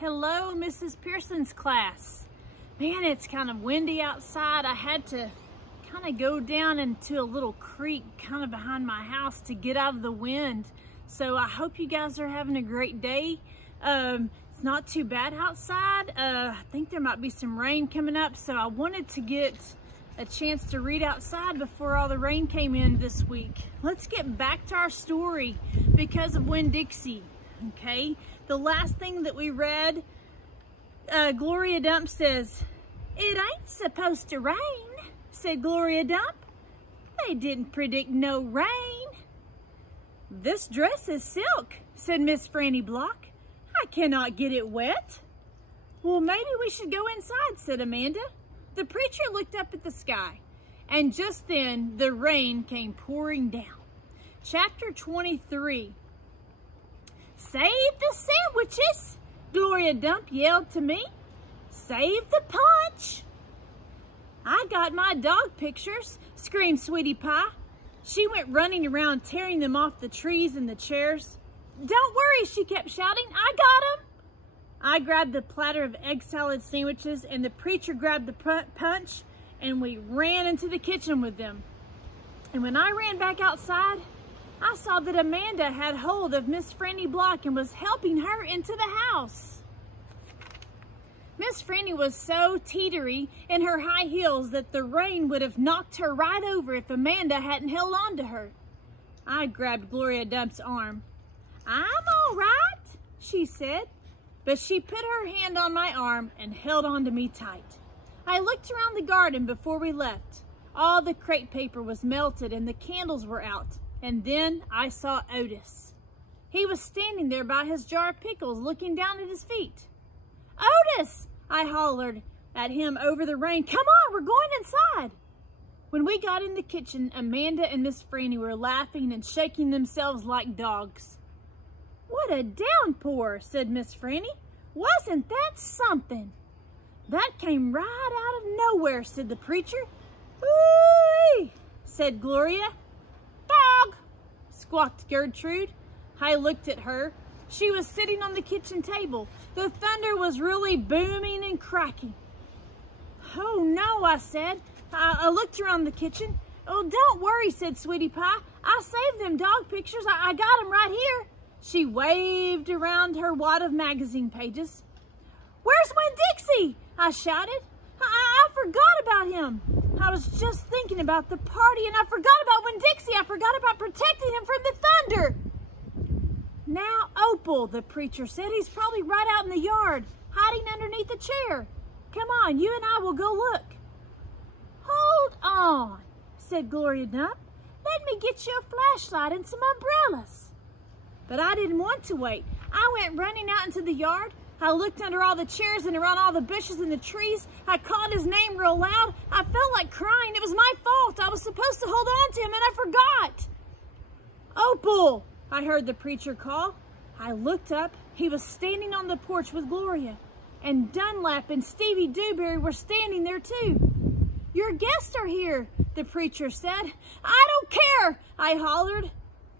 Hello, Mrs. Pearson's class. Man, it's kind of windy outside. I had to kind of go down into a little creek kind of behind my house to get out of the wind. So I hope you guys are having a great day. It's not too bad outside. I think there might be some rain coming up, so I wanted to get a chance to read outside before all the rain came in this week. Let's get back to our story because of Winn-Dixie, okay? The last thing that we read, Gloria Dump says, "It ain't supposed to rain," said Gloria Dump. "They didn't predict no rain." "This dress is silk," said Miss Franny Block. "I cannot get it wet." "Well, maybe we should go inside," said Amanda. The preacher looked up at the sky, and just then the rain came pouring down. Chapter 23. "Save the sandwiches," Gloria Dump yelled to me. "Save the punch." "I got my dog pictures," screamed Sweetie Pie. She went running around tearing them off the trees and the chairs. "Don't worry," she kept shouting. "I got them." I grabbed the platter of egg salad sandwiches and the preacher grabbed the punch and we ran into the kitchen with them. And when I ran back outside, I saw that Amanda had hold of Miss Franny Block and was helping her into the house. Miss Franny was so teetery in her high heels that the rain would have knocked her right over if Amanda hadn't held on to her. I grabbed Gloria Dump's arm. "I'm all right," she said, but she put her hand on my arm and held on to me tight. I looked around the garden before we left. All the crepe paper was melted and the candles were out. And then I saw Otis. He was standing there by his jar of pickles looking down at his feet. "Otis!" I hollered at him over the rain. "Come on, we're going inside." When we got in the kitchen, Amanda and Miss Franny were laughing and shaking themselves like dogs. "What a downpour," said Miss Franny. "Wasn't that something?" "That came right out of nowhere," said the preacher. "Ooh!" said Gloria. "Dog!" squawked Gertrude. I looked at her. She was sitting on the kitchen table. The thunder was really booming and cracking. "Oh no," I said. I looked around the kitchen. "Oh, don't worry," said Sweetie Pie. "I saved them dog pictures. I got them right here." She waved around her wad of magazine pages. "Where's Winn-Dixie?" I shouted. I forgot about him. I was just thinking about the party and I forgot about Winn-Dixie. I forgot about protecting him from the thunder. "Now, Opal," the preacher said. "He's probably right out in the yard, hiding underneath the chair. Come on, you and I will go look." "Hold on," said Gloria Dump. "Let me get you a flashlight and some umbrellas." But I didn't want to wait. I went running out into the yard. I looked under all the chairs and around all the bushes and the trees. I called his name real loud. I felt like crying. It was my fault. I was supposed to hold on to him and I forgot. "Opal," I heard the preacher call. I looked up. He was standing on the porch with Gloria. And Dunlap and Stevie Dewberry were standing there too. "Your guests are here," the preacher said. "I don't care," I hollered.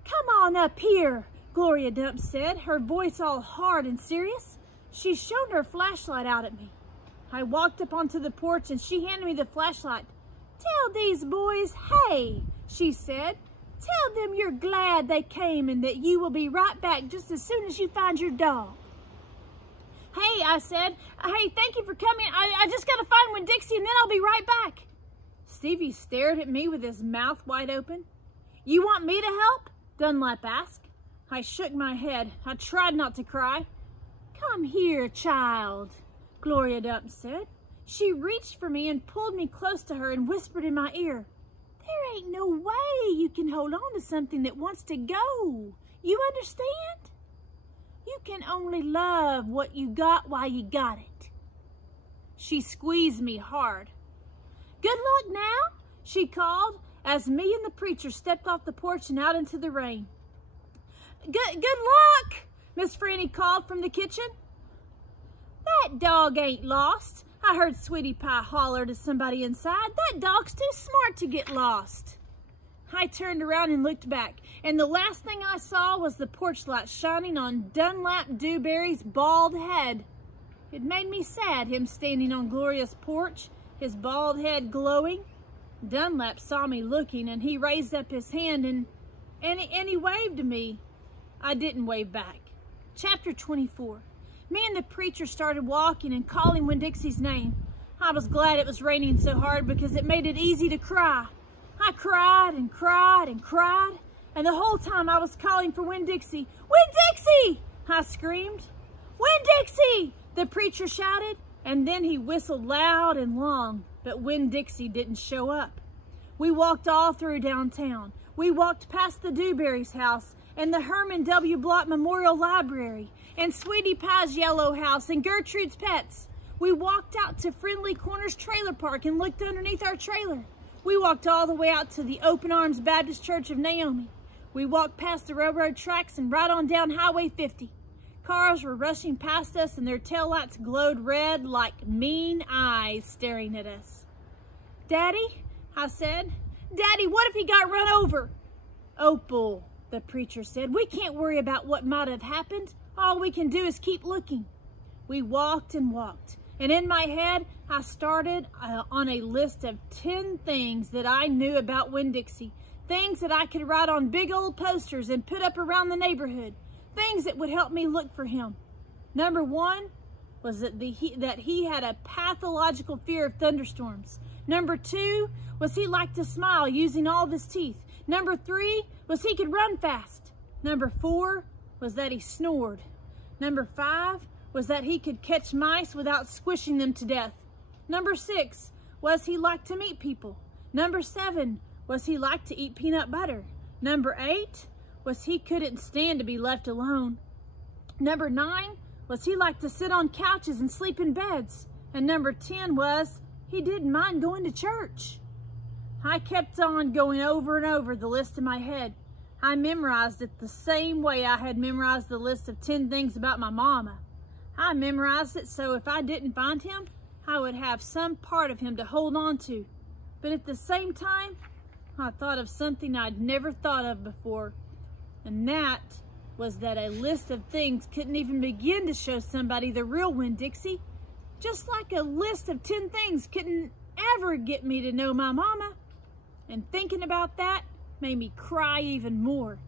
"Come on up here," Gloria Dump said, her voice all hard and serious. She shone her flashlight out at me. I walked up onto the porch and she handed me the flashlight. "Tell these boys, hey," she said. "Tell them you're glad they came and that you will be right back just as soon as you find your dog." "Hey," I said. "Hey, thank you for coming. I just got to find Winn-Dixie and then I'll be right back." Stevie stared at me with his mouth wide open. "You want me to help?" Dunlap asked. I shook my head. I tried not to cry. "Come here, child," Gloria Dump said. She reached for me and pulled me close to her and whispered in my ear, "There ain't no way you can hold on to something that wants to go. You understand? You can only love what you got while you got it." She squeezed me hard. "Good luck now," she called as me and the preacher stepped off the porch and out into the rain. Good luck," Miss Franny called from the kitchen. "That dog ain't lost," I heard Sweetie Pie holler to somebody inside. "That dog's too smart to get lost." I turned around and looked back, and the last thing I saw was the porch light shining on Dunlap Dewberry's bald head. It made me sad, him standing on Gloria's porch, his bald head glowing. Dunlap saw me looking, and he raised up his hand and he waved to me. I didn't wave back. Chapter 24. Me and the preacher started walking and calling Winn-Dixie's name. I was glad it was raining so hard because it made it easy to cry. I cried and cried and cried, and the whole time I was calling for Winn-Dixie. Winn-Dixie! I screamed. Winn-Dixie! The preacher shouted, and then he whistled loud and long, but Winn-Dixie didn't show up. We walked all through downtown. We walked past the Dewberry's house and the Herman W. Block Memorial Library and Sweetie Pie's yellow house and Gertrude's Pets. We walked out to Friendly Corners Trailer Park and looked underneath our trailer. We walked all the way out to the Open Arms Baptist Church of Naomi. We walked past the railroad tracks and right on down Highway 50. Cars were rushing past us and their taillights glowed red like mean eyes staring at us. Daddy, I said, Daddy, what if he got run over? Opal, the preacher said, we can't worry about what might have happened. All we can do is keep looking. We walked and walked, and in my head, I started on a list of 10 things that I knew about Winn-Dixie, things that I could write on big old posters and put up around the neighborhood, things that would help me look for him. Number 1 was that he had a pathological fear of thunderstorms. Number 2 was he liked to smile using all of his teeth. Number 3 was he could run fast. Number 4 was that he snored. Number 5 was that he could catch mice without squishing them to death. Number 6 was he liked to meet people. Number 7 was he liked to eat peanut butter. Number 8 was he couldn't stand to be left alone. Number 9 was he liked to sit on couches and sleep in beds. And number 10 was he didn't mind going to church. I kept on going over and over the list in my head. I memorized it the same way I had memorized the list of 10 things about my mama. I memorized it so if I didn't find him, I would have some part of him to hold on to. But at the same time, I thought of something I'd never thought of before. And that was that a list of things couldn't even begin to show somebody the real Winn-Dixie. Just like a list of 10 things couldn't ever get me to know my mama. And thinking about that made me cry even more.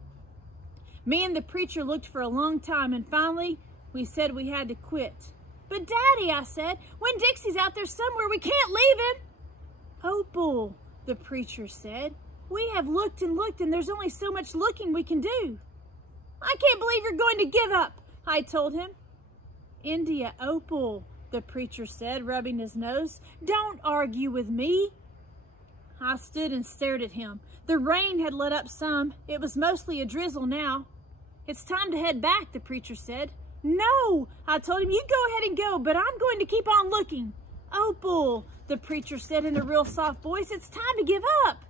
Me and the preacher looked for a long time, and finally we said we had to quit. But Daddy, I said, Winn-Dixie's out there somewhere. We can't leave him. Opal, the preacher said, we have looked and looked, and there's only so much looking we can do. I can't believe you're going to give up, I told him. India, Opal, the preacher said, rubbing his nose, don't argue with me. I stood and stared at him. The rain had let up some. It was mostly a drizzle now. It's time to head back, the preacher said. No, I told him, you go ahead and go, but I'm going to keep on looking. Opal, the preacher said in a real soft voice, it's time to give up.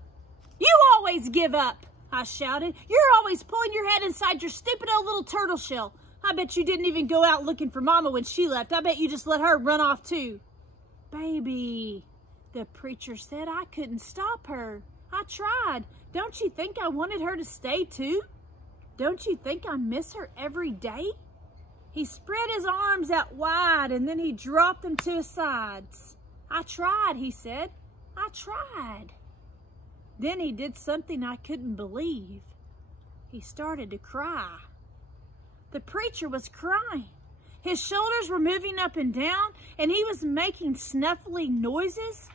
You always give up, I shouted. You're always pulling your head inside your stupid old little turtle shell. I bet you didn't even go out looking for Mama when she left. I bet you just let her run off too. Baby, the preacher said, I couldn't stop her. I tried. Don't you think I wanted her to stay too? Don't you think I miss her every day? He spread his arms out wide and then he dropped them to his sides. I tried, he said. I tried. Then he did something I couldn't believe. He started to cry. The preacher was crying. His shoulders were moving up and down, and he was making snuffly noises.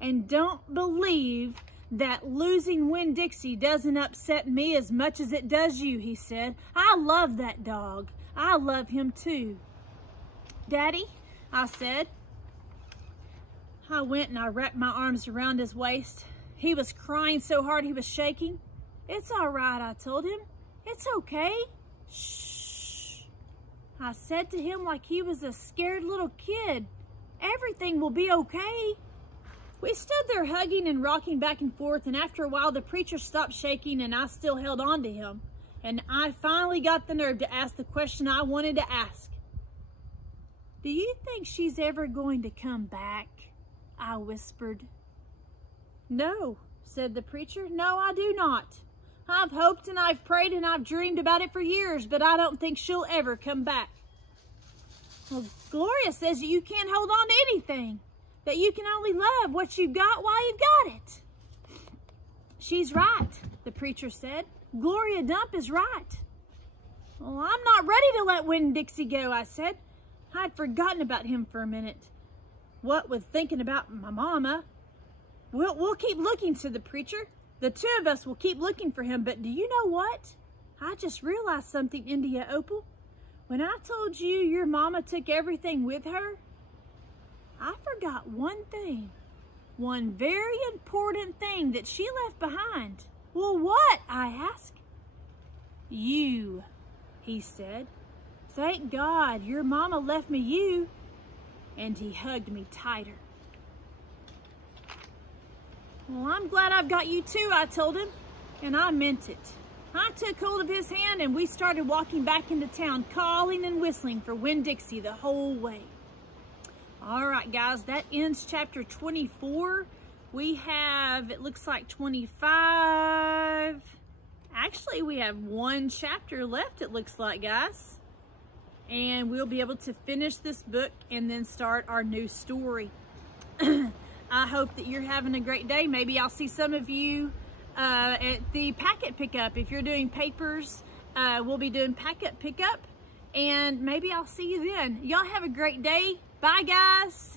And don't believe that losing Winn-Dixie doesn't upset me as much as it does you, he said. I love that dog. I love him too. Daddy, I said. I went and I wrapped my arms around his waist. He was crying so hard he was shaking. It's all right, I told him. It's okay. Shh. I said to him like he was a scared little kid. Everything will be okay. We stood there hugging and rocking back and forth, and after a while the preacher stopped shaking and I still held on to him. And I finally got the nerve to ask the question I wanted to ask. Do you think she's ever going to come back? I whispered. No, said the preacher. No, I do not. I've hoped and I've prayed and I've dreamed about it for years, but I don't think she'll ever come back. Well, Gloria says that you can't hold on to anything, that you can only love what you've got while you've got it. She's right, the preacher said. Gloria Dump is right. Well, I'm not ready to let Winn-Dixie go, I said. I'd forgotten about him for a minute. What with thinking about my mama. We'll keep looking, said the preacher. The two of us will keep looking for him, but do you know what? I just realized something, India Opal. When I told you your mama took everything with her, I forgot one thing. One very important thing that she left behind. Well, what? I asked. You, he said. Thank God your mama left me you. And he hugged me tighter. Well, I'm glad I've got you too, I told him, and I meant it. I took hold of his hand and we started walking back into town, calling and whistling for Winn-Dixie the whole way. All right, guys, that ends chapter 24. We have, it looks like 25. Actually, we have one chapter left, it looks like, guys. And we'll be able to finish this book and then start our new story. I hope that you're having a great day. Maybe I'll see some of you at the packet pickup. If you're doing papers, we'll be doing packet pickup. And maybe I'll see you then. Y'all have a great day. Bye, guys.